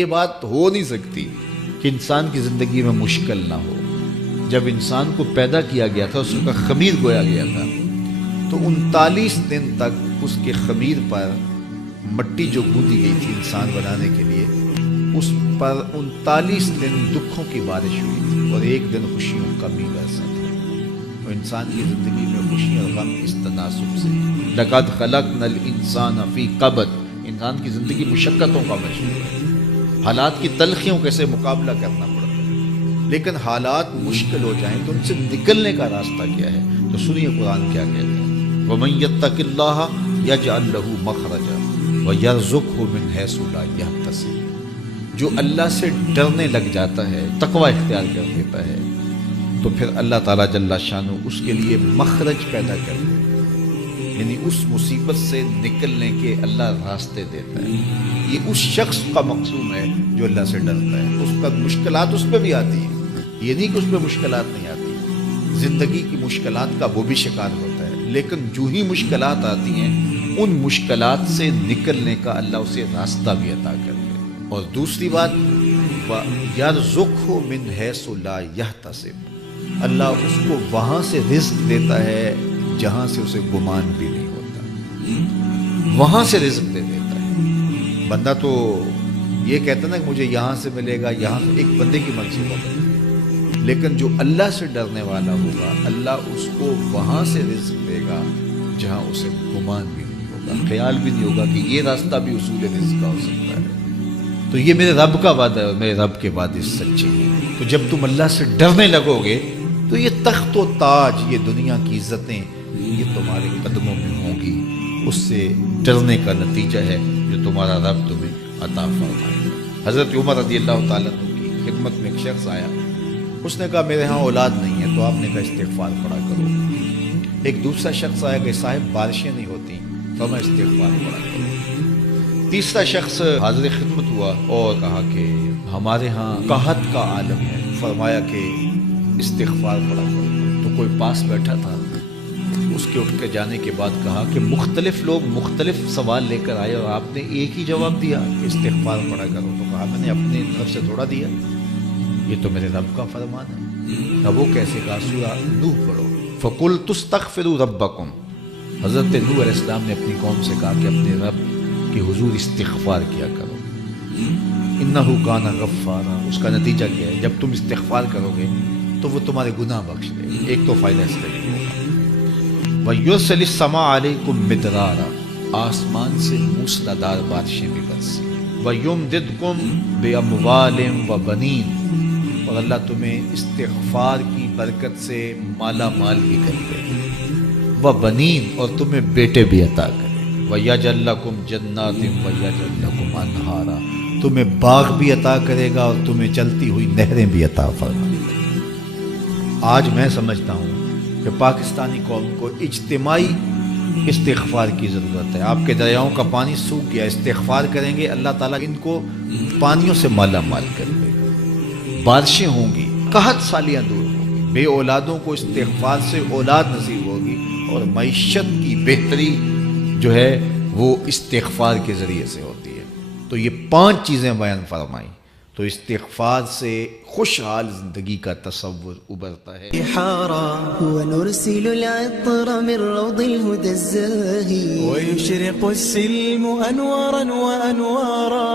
یہ بات ہو نہیں سکتی کہ انسان کی زندگی میں مشکل نہ ہو۔ جب انسان کو پیدا کیا گیا تھا، اس کا خمیر گویا گیا تھا، تو 39 دن تک اس کے خمیر پر مٹی جو گوندی گئی تھی انسان بنانے کے لیے، اس پر 39 دن دکھوں کی بارش ہوئی تھی اور ایک دن خوشیوں کا بھی برسا تھا۔ تو انسان کی زندگی میں خوشی اور غم اس تناسب سے، لقد خلقنا الانسان فی کبد، انسان کی زندگی مشقتوں کا مجموعہ ہے، حالات کی تلخیوں کے سے مقابلہ کرنا پڑتا ہے، لیکن حالات مشکل ہو جائیں تو ان سے نکلنے کا راستہ کیا ہے؟ تو سنیے قرآن کیا کہتے ہیں، وَمَن يَتَّقِ اللَّهَ يَجْعَلْ لَهُ مَخْرَجًا وَيَرْزُقْهُ مِنْ حَيْثُ لَا يَحْتَسِبُ، جو اللہ سے ڈرنے لگ جاتا ہے، تقوی اختیار کر لیتا ہے، تو پھر اللہ تعالیٰ جل شانہ اس کے لیے مخرج پیدا کر دیتا ہے، یعنی اس مصیبت سے نکلنے کے اللہ راستے دیتا ہے۔ یہ اس شخص کا مقصود ہے جو اللہ سے ڈرتا ہے، اس پر مشکلات اس پہ بھی آتی ہیں، یہ نہیں کہ اس پہ مشکلات نہیں آتی، زندگی کی مشکلات کا وہ بھی شکار ہوتا ہے، لیکن جو ہی مشکلات آتی ہیں ان مشکلات سے نکلنے کا اللہ اسے راستہ بھی عطا کرتے ہیں۔ اور دوسری بات، وَيَرْزُقْهُ مِنْ حَيْثُ لَا يَحْتَسِبُ، اللہ اس کو وہاں سے رزق دیتا ہے جہاں سے اسے گمان بھی نہیں ہوتا، وہاں سے رزق دے دیتا ہے۔ بندہ تو یہ کہتا نا کہ مجھے یہاں سے ملے گا، یہاں سے، ایک بندے کی منصوبہ بنے، لیکن جو اللہ سے ڈرنے والا ہوگا اللہ اس کو وہاں سے رزق دے گا جہاں اسے گمان بھی نہیں ہوگا، خیال بھی نہیں ہوگا کہ یہ راستہ بھی اصول رزق کا ہو سکتا ہے۔ تو یہ میرے رب کا وعدہ ہے اور میرے رب کے وعدے سچے ہیں۔ تو جب تم اللہ سے ڈرنے لگو گے تو یہ تخت و تاج، یہ دنیا کی عزتیں، یہ تمہارے قدموں میں ہوں گی۔ اس سے ڈرنے کا نتیجہ ہے جو تمہارا رب تمہیں عطا فرمائے۔ حضرت عمر رضی اللہ تعالیٰ عنہ کی خدمت میں ایک شخص آیا، اس نے کہا میرے ہاں اولاد نہیں ہے، تو آپ نے کہا استغفار پڑھا کرو۔ ایک دوسرا شخص آیا کہ صاحب بارشیں نہیں ہوتی، تو میں استغفار پڑھا کرو۔ تیسرا شخص حاضر خدمت ہوا اور کہا کہ ہمارے ہاں قحط کا عالم ہے، فرمایا کہ استغفار پڑھا کرو۔ تو کوئی پاس بیٹھا تھا، اس کے اٹھ کے جانے کے بعد کہا کہ مختلف لوگ مختلف سوال لے کر آئے اور آپ نے ایک ہی جواب دیا کہ استغفار پڑھا کرو۔ تو کہا میں نے اپنے طرف سے تھوڑا دیا، یہ تو میرے رب کا فرمان ہے۔ اب وہ کیسے؟ کہا سورہ نوح پڑھو، فَقُلْتُ اسْتَغْفِرُوا رَبَّكُمْ، حضرت نوح علیہ السلام نے اپنی قوم سے کہا کہ اپنے رب کے حضور استغفار کیا کرو، اِنَّهُ كَانَ غَفَّارًا۔ اس کا نتیجہ کیا ہے؟ جب تم استغفار کرو گے تو وہ تمہارے گناہ بخش دے گا۔ ایک تو فائدہ اس کا یہ ہوگا، وَيُرْسِلِ السَّمَاءَ عَلَيْكُمْ مِدْرَارًا، آسمان سے موسلادھار بارشیں بھی برسیں، وَيُمْدِدْكُمْ بِأَمْوَالٍ وَبَنِينَ، اور اللہ تمہیں استغفار کی برکت سے مالا مال بھی کر دے گا، وَبَنِينَ، اور تمہیں بیٹے بھی عطا کرے گا، وَيَجْعَلْ لَكُمْ جَنَّاتٍ وَيَجْعَلْ لَكُمْ أَنْهَارًا، تمہیں باغ بھی عطا کرے گا اور تمہیں چلتی ہوئی نہریں بھی عطا فرمائے گا۔ آج میں سمجھتا ہوں کہ پاکستانی قوم کو اجتماعی استغفار کی ضرورت ہے۔ آپ کے دریاؤں کا پانی سوکھ گیا، استغفار کریں گے اللہ تعالیٰ ان کو پانیوں سے مالا مال کر دے گا، بارشیں ہوں گی، قحط سالیاں دور ہوں گی، بے اولادوں کو استغفار سے اولاد نصیب ہوگی، اور معیشت کی بہتری جو ہے وہ استغفار کے ذریعے سے ہوتی ہے۔ تو یہ 5 چیزیں بیان فرمائیں، تو استغفار سے خوشحال زندگی کا تصور ابھرتا ہے۔ ونرسل العطر من روض الهدى الزاهي، ويشرق السلم أنوارا وأنوارا،